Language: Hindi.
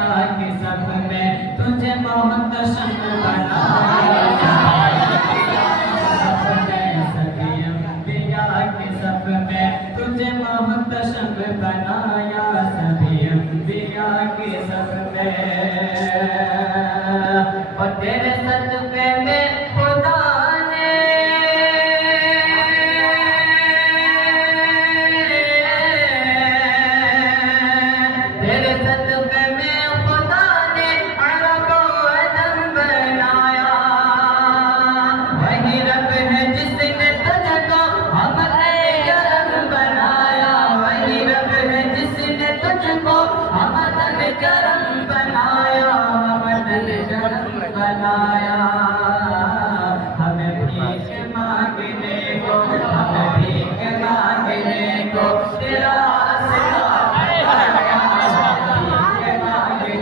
अंबिया के सब में तुझे मोहतशम बनाया। सभी अंबिया के सब में तुझे मोहतशम बनाया, सभी अंबिया के सब में। और तेरे सदक़े में खुदा ने तेरे सदक़े में खुदा ने अरब व अदम बनाया। वही रब है जिसने तुझको हमसे करम बनाया, वही रब है जिसने तुझको हमसे करम